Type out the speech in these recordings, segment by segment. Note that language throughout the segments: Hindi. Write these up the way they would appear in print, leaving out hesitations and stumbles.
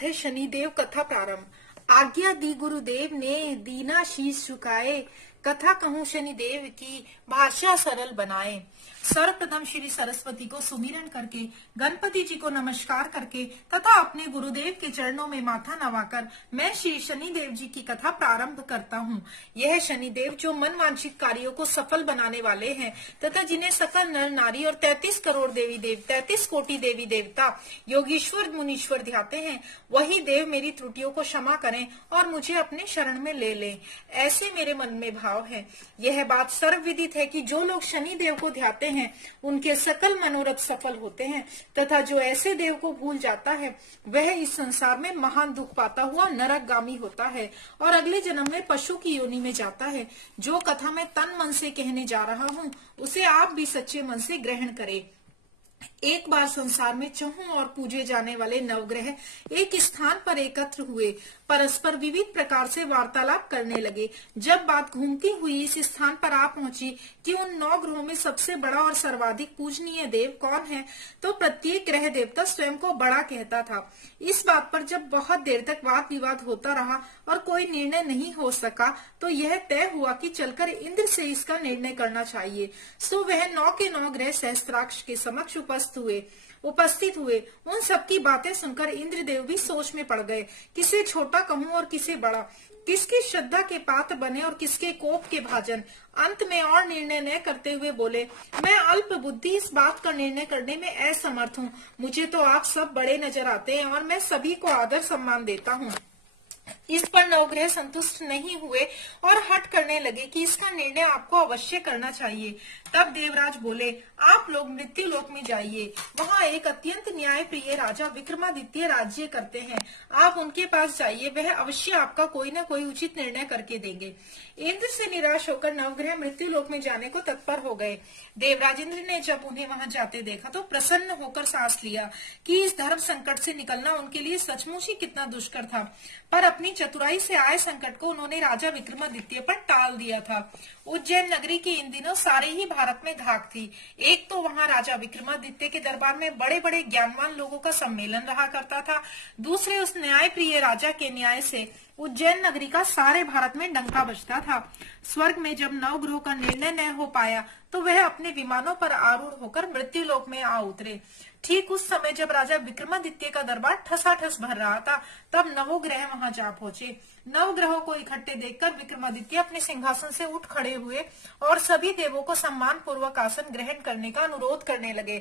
अध्याय शनिदेव कथा प्रारंभ। आज्ञा दी गुरुदेव ने, दीना शीश झुकाए, कथा कहूँ शनिदेव की, भाषा सरल बनाए। सर्वप्रथम श्री सरस्वती को सुमिरन करके, गणपति जी को नमस्कार करके तथा अपने गुरुदेव के चरणों में माथा नवाकर मैं श्री शनिदेव जी की कथा प्रारंभ करता हूँ। यह शनिदेव जो मन वांछित कार्यों को सफल बनाने वाले हैं तथा जिन्हें सकल नर नारी और 33 करोड़ देवी देव 33 कोटि देवी देवता योगीश्वर मुनीश्वर ध्याते हैं, वही देव मेरी त्रुटियों को क्षमा करें और मुझे अपने शरण में ले लें, ऐसे मेरे मन में भाव है। यह बात सर्वविदित है कि जो लोग शनि देव को ध्याते हैं उनके सकल मनोरथ सफल होते हैं तथा जो ऐसे देव को भूल जाता है वह इस संसार में महान दुख पाता हुआ नरकगामी होता है और अगले जन्म में पशु की योनि में जाता है। जो कथा मैं तन मन से कहने जा रहा हूँ उसे आप भी सच्चे मन से ग्रहण करें। एक बार संसार में चहुं और पूजे जाने वाले नवग्रह एक स्थान पर एकत्र हुए, परस्पर विविध प्रकार से वार्तालाप करने लगे। जब बात घूमती हुई इस स्थान पर आ पहुंची कि उन 9 ग्रहों में सबसे बड़ा और सर्वाधिक पूजनीय देव कौन है, तो प्रत्येक ग्रह देवता स्वयं को बड़ा कहता था। इस बात पर जब बहुत देर तक वाद विवाद होता रहा और कोई निर्णय नहीं हो सका, तो यह तय हुआ कि चलकर इंद्र से इसका निर्णय करना चाहिए। सो वह 9 के 9 ग्रह सहस्त्राक्ष के समक्ष उपस्थित हुए। उन सबकी बातें सुनकर इंद्रदेव भी सोच में पड़ गए, किसे छोटा कहूं और किसे बड़ा, किसकी श्रद्धा के पात्र बने और किसके कोप के भाजन। अंत में और निर्णय न करते हुए बोले, मैं अल्प बुद्धि इस बात का निर्णय करने में असमर्थ हूँ। मुझे तो आप सब बड़े नजर आते हैं और मैं सभी को आदर सम्मान देता हूँ। इस पर नवग्रह संतुष्ट नहीं हुए और हट करने लगे कि इसका निर्णय आपको अवश्य करना चाहिए। तब देवराज बोले, आप लोग मृत्यु लोक में जाइए, वहाँ एक अत्यंत न्याय प्रिय राजा विक्रमादित्य राज्य करते हैं। आप उनके पास जाइए, वह अवश्य आपका कोई न कोई उचित निर्णय करके देंगे। इंद्र से निराश होकर नवग्रह मृत्यु लोक में जाने को तत्पर हो गए। देवराज इंद्र ने जब उन्हें वहां जाते देखा तो प्रसन्न होकर सांस लिया कि इस धर्म संकट से निकलना उनके लिए सचमुच ही कितना दुष्कर था। पर अपनी चतुराई से आए संकट को उन्होंने राजा विक्रमादित्य पर टाल दिया था। उज्जैन नगरी की इन दिनों सारे ही भारत में धाक थी। एक तो वहां राजा विक्रमादित्य के दरबार में बड़े बड़े ज्ञानवान लोगों का सम्मेलन रहा करता था, दूसरे उस न्याय प्रिय राजा के न्याय से उज्जैन नगरी का सारे भारत में डंका बजता था। स्वर्ग में जब नवग्रहों का निर्णय न हो पाया तो वह अपने विमानों पर आरूढ़ होकर मृत्यु लोक में आ उतरे। ठीक उस समय जब राजा विक्रमादित्य का दरबार ठसाठस भर रहा था, तब नवोग्रह वहां जा पहुंचे। नवग्रहों को इकट्ठे देखकर विक्रमादित्य अपने सिंहासन से उठ खड़े हुए और सभी देवों को सम्मान पूर्वक आसन ग्रहण करने का अनुरोध करने लगे,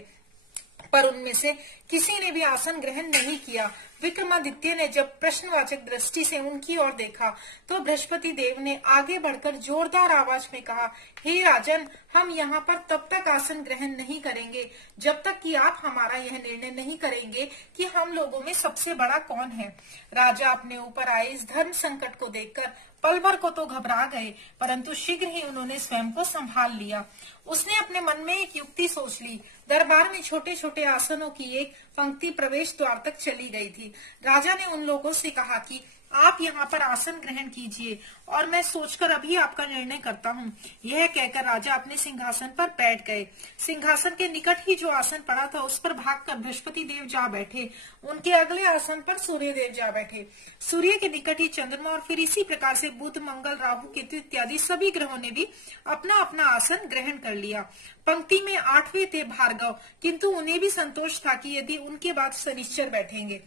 पर उनमें से किसी ने भी आसन ग्रहण नहीं किया। विक्रमादित्य ने जब प्रश्नवाचक दृष्टि से उनकी ओर देखा तो बृहस्पति देव ने आगे बढ़कर जोरदार आवाज में कहा, हे राजन, हम यहाँ पर तब तक आसन ग्रहण नहीं करेंगे जब तक कि आप हमारा यह निर्णय नहीं करेंगे कि हम लोगों में सबसे बड़ा कौन है। राजा अपने ऊपर आए इस धर्म संकट को देखकर पल भर को तो घबरा गए, परंतु शीघ्र ही उन्होंने स्वयं को संभाल लिया। उसने अपने मन में एक युक्ति सोच ली। दरबार में छोटे छोटे आसनों की एक पंक्ति प्रवेश द्वार तक चली गई थी। राजा ने उन लोगों से कहा कि आप यहाँ पर आसन ग्रहण कीजिए और मैं सोचकर अभी आपका निर्णय करता हूँ। यह कहकर राजा अपने सिंहासन पर बैठ गए। सिंहासन के निकट ही जो आसन पड़ा था उस पर भागकर बृहस्पति देव जा बैठे। उनके अगले आसन पर सूर्य देव जा बैठे। सूर्य के निकट ही चंद्रमा और फिर इसी प्रकार से बुध, मंगल, राहु, केतु इत्यादि सभी ग्रहों ने भी अपना अपना आसन ग्रहण कर लिया। पंक्ति में 8वें थे भार्गव, किंतु उन्हें भी संतोष था कि यदि उनके बाद शनिश्चर बैठेंगे,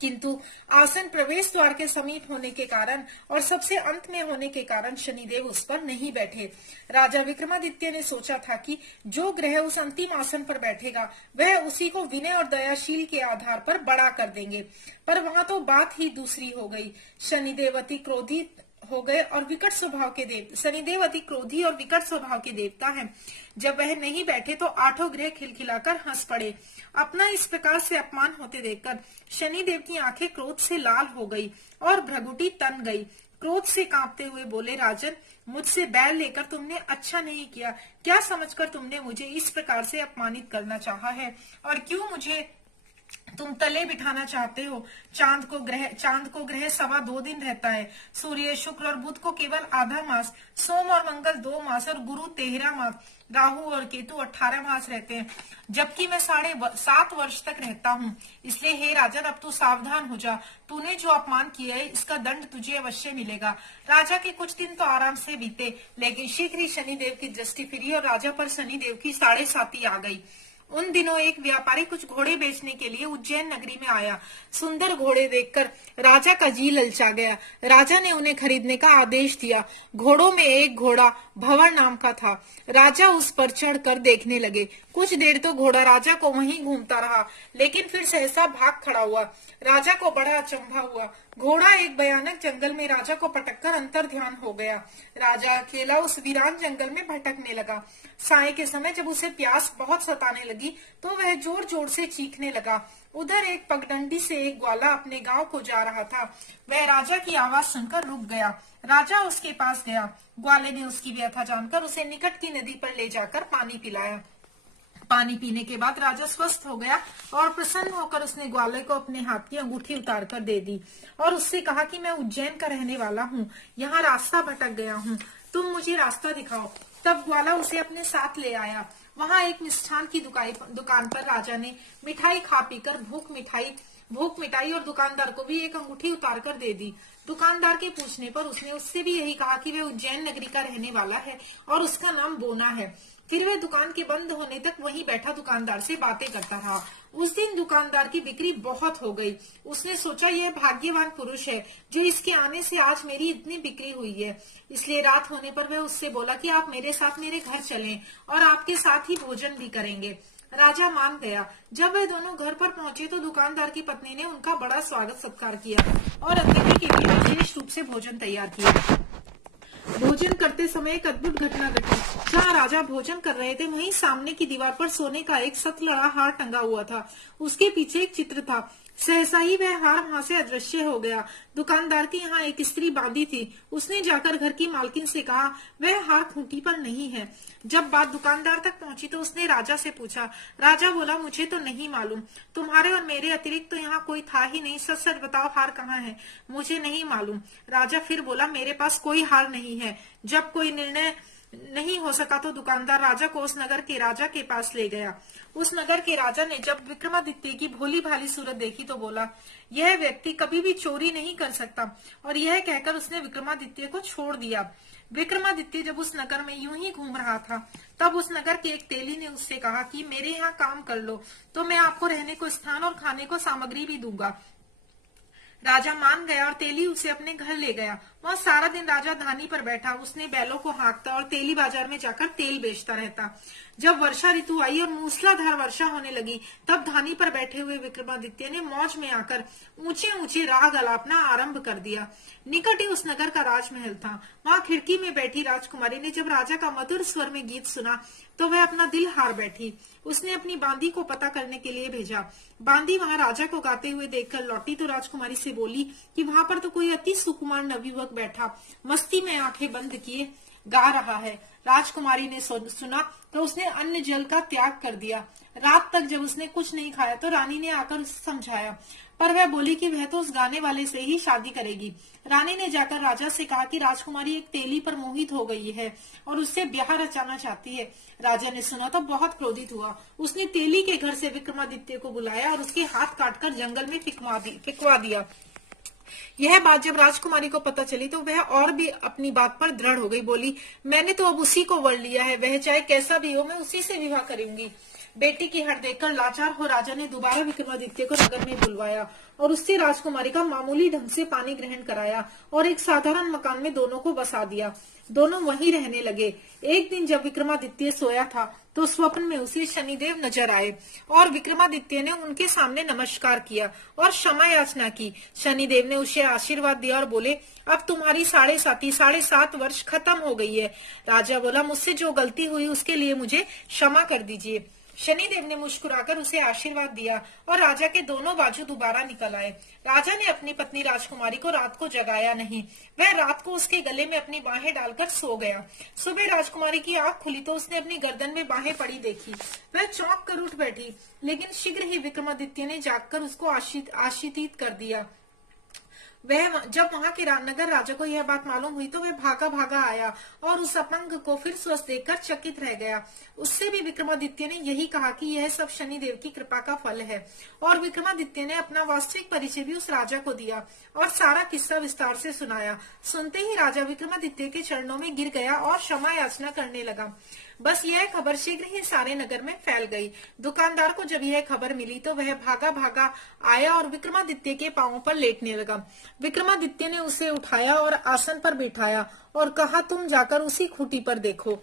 किंतु आसन प्रवेश द्वार के समीप होने के कारण और सबसे अंत में होने के कारण शनिदेव उस पर नहीं बैठे। राजा विक्रमादित्य ने सोचा था कि जो ग्रह उस अंतिम आसन पर बैठेगा वह उसी को विनय और दयाशील के आधार पर बड़ा कर देंगे, पर वहां तो बात ही दूसरी हो गई। शनिदेव अति क्रोधी हो गए और विकट स्वभाव के शनिदेव अति क्रोधी और विकट स्वभाव के देवता हैं। जब वह नहीं बैठे तो 8 ग्रह खिलखिलाकर हंस पड़े। अपना इस प्रकार से अपमान होते देखकर शनिदेव की आंखें क्रोध से लाल हो गई और भ्रगुटी तन गई। क्रोध से कांपते हुए बोले, राजन, मुझसे बैर लेकर तुमने अच्छा नहीं किया। क्या समझकर तुमने मुझे इस प्रकार से अपमानित करना चाहा है और क्यों मुझे तुम तले बिठाना चाहते हो। चांद को ग्रह 2.25 दिन रहता है। सूर्य, शुक्र और बुध को केवल आधा मास, सोम और मंगल 2 मास और गुरु 13 मास, राहु और केतु 18 मास रहते हैं, जबकि मैं 7.5 वर्ष तक रहता हूँ। इसलिए हे राजन, अब तू सावधान हो जा। तूने जो अपमान किया है, इसका दंड तुझे अवश्य मिलेगा। राजा के कुछ दिन तो आराम से बीते, लेकिन शीघ्र ही शनिदेव की दृष्टि फिरी और राजा पर शनिदेव की 7.5 आ गई। उन दिनों एक व्यापारी कुछ घोड़े बेचने के लिए उज्जैन नगरी में आया। सुंदर घोड़े देखकर राजा का जी ललचा गया। राजा ने उन्हें खरीदने का आदेश दिया। घोड़ों में एक घोड़ा भंवर नाम का था। राजा उस पर चढ़कर देखने लगे। कुछ देर तो घोड़ा राजा को वहीं घूमता रहा, लेकिन फिर सहसा भाग खड़ा हुआ। राजा को बड़ा अचंभा हुआ। घोड़ा एक भयानक जंगल में राजा को पटककर अंतर ध्यान हो गया। राजा अकेला उस वीरान जंगल में भटकने लगा। साय के समय जब उसे प्यास बहुत सताने लगी तो वह जोर जोर से चीखने लगा। उधर एक पगडंडी से एक ग्वाला अपने गांव को जा रहा था। वह राजा की आवाज सुनकर रुक गया। राजा उसके पास गया। ग्वाले ने उसकी व्यथा जानकर उसे निकट की नदी पर ले जाकर पानी पिलाया। पानी पीने के बाद राजा स्वस्थ हो गया और प्रसन्न होकर उसने ग्वाले को अपने हाथ की अंगूठी उतार कर दे दी और उससे कहा कि मैं उज्जैन का रहने वाला हूँ, यहाँ रास्ता भटक गया हूँ, तुम मुझे रास्ता दिखाओ। तब ग्वाला उसे अपने साथ ले आया। वहाँ एक मिष्ठान की दुकान पर राजा ने मिठाई खा पीकर भूख मिटाई और दुकानदार को भी एक अंगूठी उतार कर दे दी। दुकानदार के पूछने पर उसने उससे भी यही कहा कि वह उज्जैन नगरी का रहने वाला है और उसका नाम बोना है। फिर वह दुकान के बंद होने तक वहीं बैठा दुकानदार से बातें करता रहा। उस दिन दुकानदार की बिक्री बहुत हो गई। उसने सोचा यह भाग्यवान पुरुष है जो इसके आने से आज मेरी इतनी बिक्री हुई है। इसलिए रात होने पर वह उससे बोला कि आप मेरे साथ मेरे घर चलें और आपके साथ ही भोजन भी करेंगे। राजा मान गया। जब वह दोनों घर पर पहुंचे तो दुकानदार की पत्नी ने उनका बड़ा स्वागत सत्कार किया और अतिथि के लिए विशेष रूप से भोजन तैयार किया। भोजन करते समय एक अद्भुत घटना घटी। जहाँ राजा भोजन कर रहे थे वहीं सामने की दीवार पर सोने का एक सतलड़ा हार टंगा हुआ था। उसके पीछे एक चित्र था। सहसा ही वह हार वहां से अदृश्य हो गया। दुकानदार की यहाँ एक स्त्री बांधी थी। उसने जाकर घर की मालकिन से कहा वह हार खूंटी पर नहीं है। जब बात दुकानदार तक पहुंची तो उसने राजा से पूछा। राजा बोला मुझे तो नहीं मालूम, तुम्हारे और मेरे अतिरिक्त तो यहाँ कोई था ही नहीं। सच सच बताओ हार कहाँ है? मुझे नहीं मालूम। राजा फिर बोला मेरे पास कोई हार नहीं है। जब कोई निर्णय नहीं हो सका तो दुकानदार राजा को उस नगर के राजा के पास ले गया। उस नगर के राजा ने जब विक्रमादित्य की भोली भाली सूरत देखी तो बोला यह व्यक्ति कभी भी चोरी नहीं कर सकता, और यह कहकर उसने विक्रमादित्य को छोड़ दिया। विक्रमादित्य जब उस नगर में यूं ही घूम रहा था तब उस नगर के एक तेली ने उससे कहा कि मेरे यहाँ काम कर लो तो मैं आपको रहने को स्थान और खाने को सामग्री भी दूंगा। राजा मान गया और तेली उसे अपने घर ले गया। वहाँ सारा दिन राजा धानी पर बैठा उसने बैलों को हाँकता और तेली बाजार में जाकर तेल बेचता रहता। जब वर्षा ऋतु आई और मूसलाधार वर्षा होने लगी तब धानी पर बैठे हुए विक्रमादित्य ने मौज में आकर ऊंचे ऊंचे राग अलापना आरंभ कर दिया। निकट ही उस नगर का राजमहल था। वहाँ खिड़की में बैठी राजकुमारी ने जब राजा का मधुर स्वर में गीत सुना तो वह अपना दिल हार बैठी। उसने अपनी बांदी को पता करने के लिए भेजा। बांदी वहाँ राजा को गाते हुए देखकर लौटी तो राजकुमारी से बोली कि वहाँ पर तो कोई अति सुकुमार नवयुवक बैठा मस्ती में आंखें बंद किए गा रहा है। राजकुमारी ने सुना तो उसने अन्न जल का त्याग कर दिया। रात तक जब उसने कुछ नहीं खाया तो रानी ने आकर उसे समझाया, पर वह बोली कि वह तो उस गाने वाले से ही शादी करेगी। रानी ने जाकर राजा से कहा कि राजकुमारी एक तेली पर मोहित हो गई है और उससे ब्याह रचाना चाहती है। राजा ने सुना तो बहुत क्रोधित हुआ। उसने तेली के घर से विक्रमादित्य को बुलाया और उसके हाथ काटकर जंगल में फिकवा दिया। यह बात जब राजकुमारी को पता चली तो वह और भी अपनी बात पर दृढ़ हो गई। बोली मैंने तो अब उसी को वर लिया है, वह चाहे कैसा भी हो मैं उसी से विवाह करूंगी। बेटी की हट देखकर लाचार हो राजा ने दोबारा विक्रमादित्य को नगर में बुलवाया और उससे राजकुमारी का मामूली ढंग से पानी ग्रहण कराया और एक साधारण मकान में दोनों को बसा दिया। दोनों वहीं रहने लगे। एक दिन जब विक्रमादित्य सोया था तो स्वप्न में उसे शनिदेव नजर आए और विक्रमादित्य ने उनके सामने नमस्कार किया और क्षमा याचना की। शनिदेव ने उसे आशीर्वाद दिया और बोले अब तुम्हारी 7.5 वर्ष खत्म हो गई है। राजा बोला मुझसे जो गलती हुई उसके लिए मुझे क्षमा कर दीजिए। शनिदेव ने मुस्कुराकर उसे आशीर्वाद दिया और राजा के दोनों बाजू दोबारा निकल आए। राजा ने अपनी पत्नी राजकुमारी को रात को जगाया नहीं। वह रात को उसके गले में अपनी बाहें डालकर सो गया। सुबह राजकुमारी की आंख खुली तो उसने अपनी गर्दन में बाहें पड़ी देखी। वह चौंक कर उठ बैठी, लेकिन शीघ्र ही विक्रमादित्य ने जागकर उसको आशीतित कर दिया। वह जब वहां के नगर राजा को यह बात मालूम हुई तो वह भागा भागा आया और उस अपंग को फिर स्वस्थ देखकर चकित रह गया। उससे भी विक्रमादित्य ने यही कहा कि यह सब शनिदेव की कृपा का फल है, और विक्रमादित्य ने अपना वास्तविक परिचय भी उस राजा को दिया और सारा किस्सा विस्तार से सुनाया। सुनते ही राजा विक्रमादित्य के चरणों में गिर गया और क्षमा याचना करने लगा। बस यह खबर शीघ्र ही सारे नगर में फैल गई। दुकानदार को जब यह खबर मिली तो वह भागा भागा आया और विक्रमादित्य के पांवों पर लेटने लगा। विक्रमादित्य ने उसे उठाया और आसन पर बिठाया और कहा, तुम जाकर उसी खूंटी पर देखो,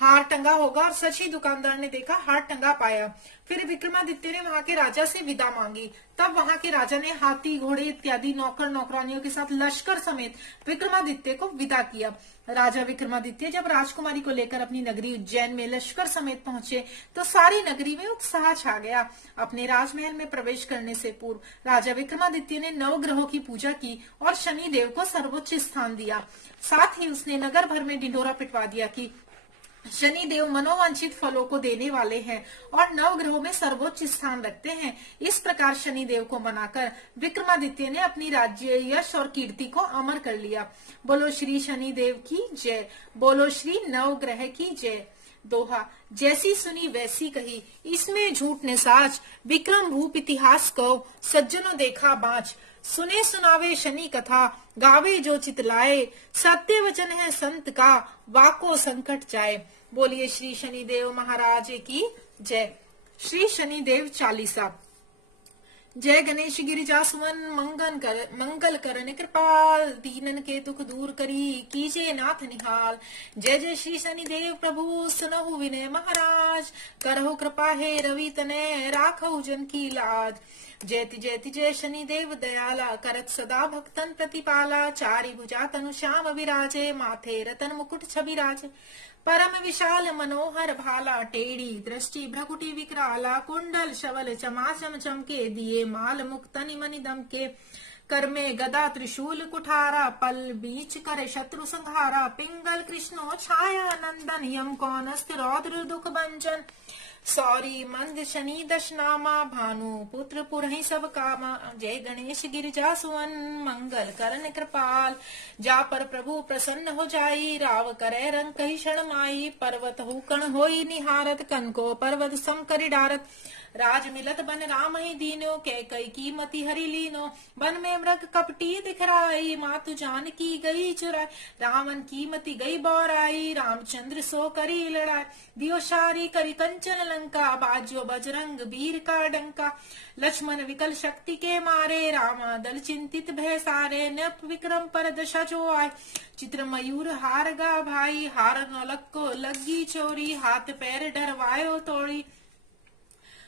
हार टंगा होगा। और सच ही दुकानदार ने देखा, हार टंगा पाया। फिर विक्रमादित्य ने वहां के राजा से विदा मांगी। तब वहां के राजा ने हाथी, घोड़े इत्यादि नौकर नौकरानियों के साथ लश्कर समेत विक्रमादित्य को विदा किया। राजा विक्रमादित्य जब राजकुमारी को लेकर अपनी नगरी उज्जैन में लश्कर समेत पहुंचे तो सारी नगरी में उत्साह छा गया। अपने राजमहल में प्रवेश करने से पूर्व राजा विक्रमादित्य ने नवग्रहों की पूजा की और शनिदेव को सर्वोच्च स्थान दिया। साथ ही उसने नगर भर में ढिंढोरा पिटवा दिया कि शनिदेव मनोवांछित फलों को देने वाले हैं और नवग्रहों में सर्वोच्च स्थान रखते हैं। इस प्रकार शनिदेव को मनाकर विक्रमादित्य ने अपनी राज्य यश और कीर्ति को अमर कर लिया। बोलो श्री शनिदेव की जय, बोलो श्री नवग्रह की जय। दोहा, जैसी सुनी वैसी कही, इसमें झूठ ने साच, विक्रम भूप इतिहास को सज्जनों देखा बाँच। सुने सुनावे शनि कथा, गावे जो चितलाए, सत्य वचन है संत का, वाको संकट जाए। बोलिए श्री शनिदेव महाराज की जय। श्री शनिदेव चालीसा। जय गणेश गिरिजा सुमन मंगल करन कृपाल, दीनन के दुख दूर करी कीजे नाथ निहाल। जय जय श्री शनिदेव प्रभु सुनहु विनय महाराज, करहु कृपा हे रवि तनय राखहु जन की लाज। जयति जयति जय शनिदेव दयाला, करत सदा भक्तन प्रतिपाला। चारि भुजा तनु श्याम विराजे, माथे रतन मुकुट छवि राजे। परम विशाल मनोहर भाला, टेढ़ी दृष्टि भ्रकुटी विकराला। कुंडल शवल चमाचम चमके, दिए माल मुक्तनि मनि दमके। कर में गदा त्रिशूल कुठारा, पल बीच करे शत्रु संहारा। पिंगल कृष्णो छाया नंदन, यम कौन अस्त्र रौद्र दुख भंजन। सौरी मंद शनि दशनामा, भानु पुत्र पुरहि सब कामा। जय गणेश गिरिजा सुवन मंगल करन कृपाल, जा पर प्रभु प्रसन्न हो जाई। राव करे रंग कही क्षण माई, पर्वत हुकण होई निहारत। कन को पर्वत सम करि डारत, राज मिलत बन राम ही दीनो। कई की मति हरि लीनो, बन में मृग कपटी दिखराई। मातु जान की गई चुराई, रावण की मति गई बौराई। रामचंद्र सो करी लड़ाई, दियो शारी करी कंचन लंका। बाजो बजरंग वीर का डंका, लक्ष्मण विकल शक्ति के मारे। रामा दल चिंतित भय सारे, नप विक्रम पर दशा जो आए। चित्र मयूर हार गा भाई, हार नौलक को लगी चोरी। हाथ पैर डरवायो तोड़ी,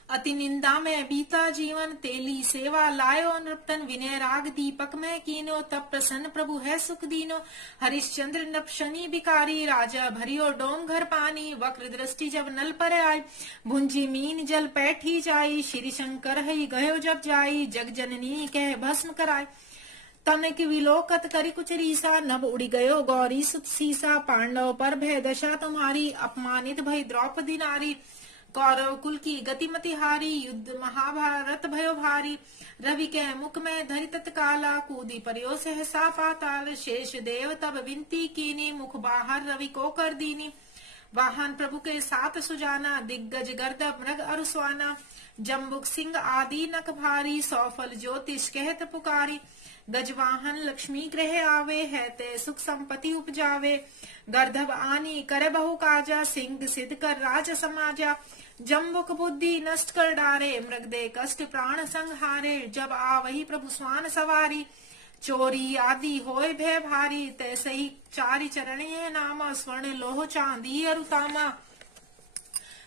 अति निंदा में बीता जीवन। तेली सेवा लायो नृपतन, विनय राग दीपक में कीनो। तब प्रसन्न प्रभु है सुख दीनो। हरिश्चंद्र नप शनि बिकारी, राजा भरियो डोम घर पानी। वक्र दृष्टि जब नल पर आई, भुंजी मीन जल पैठी जाई। श्री शंकर हई गयो जब जाई, जग जननी कह भस्म कराई। तनक विलोकत करी कुछ रीसा, नभ उड़ी गयो गौरी सुत सीसा। पांडव पर भय दशा तुम्हारी, अपमानित भई द्रौपदी नारी। कौरव कुल की गतिमति हारी, युद्ध महाभारत भयो भारी। रवि के मुख में धरि तत्काला, कूदी परियो सहसा पाताल। शेष देव तब विनती कीनी, मुख बाहर रवि को कर दीनी। वाहन प्रभु के साथ सुजाना, दिग्गज गर्द मृग अरुस्वाना। जम्बुक सिंह आदि नख भारी, सौफल ज्योतिष कहत पुकारी। गजवाहन लक्ष्मी ग्रह आवे, है ते सुख संपत्ति उपजावे। गर्दभ आनी कर बहु काजा, सिंह सिद्ध कर राज समाजा। जम्बुक बुद्धि नष्ट कर डारे, मृग दे कष्ट प्राण संहारे। जब आवही प्रभु स्वान सवारी, चोरी आदि होय भय भारी। तैसे ही चारि चरणिये नामा, स्वर्ण लोह चांदी अरुतामा।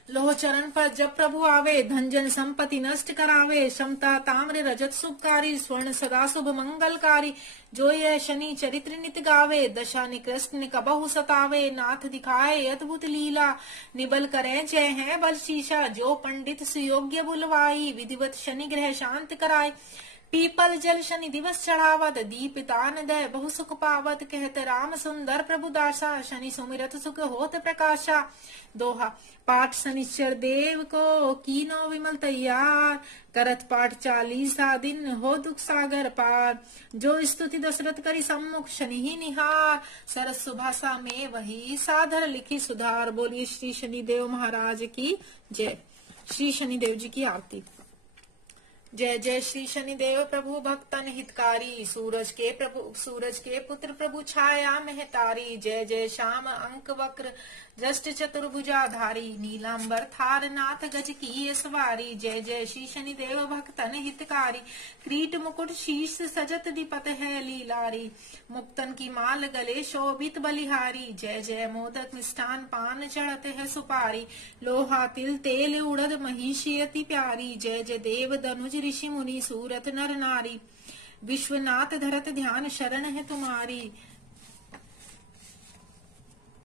लोह चरण पर जब प्रभु आवे, धन जन संपत्ति नष्ट करावे। समता ताम्र रजत शुभकारी, स्वर्ण सदा शुभ मंगलकारी। जो यह शनि चरित्र नित गावे, दशा निकृष्ट कबहु सतावे। नाथ दिखाए अद्भुत लीला, निबल करें जय है बल शीशा। जो पंडित सुयोग्य बुलवाई, विधिवत शनि ग्रह शांत कराए। पीपल जल शनि दिवस चढ़ावत, दीप तान दय बहु सुख पावत। कहत राम सुंदर प्रभु दासा, शनि सुमिरत सुख होत प्रकाशा। दोहा पाठ शनिश्चर देव को, कीनो विमल तैयार। करत पाठ 40 दिन, हो दुख सागर पार। जो स्तुति दशरथ करी सम्मुख, शनि ही निहार। सरस सुभाषा में वही, साधर लिखी सुधार। बोलिए श्री शनिदेव महाराज की जय। श्री शनिदेव जी की आरती। जय जय श्री शनिदेव प्रभु भक्तन हितकारी। सूरज के पुत्र प्रभु छाया महतारी। जय जय श्याम अंक वक्र, दृष्ट चतुर्भुजाधारी। नीलांबर थार नाथ गज की सवारी। जय जय श्री शनिदेव भक्तन हितकारी। क्रीट मुकुट शीश सजत दिपत है लीलारी। मुक्तन की माल गले शोभित बलिहारी। जय जय मोदक मिष्ठान पान चढ़त है सुपारी। लोहा तिल तेल उड़द महिषी अति प्यारी। जय जय देव धनुज ऋषि मुनि सूरत नर नारी। विश्वनाथ धरत ध्यान शरण है तुम्हारी।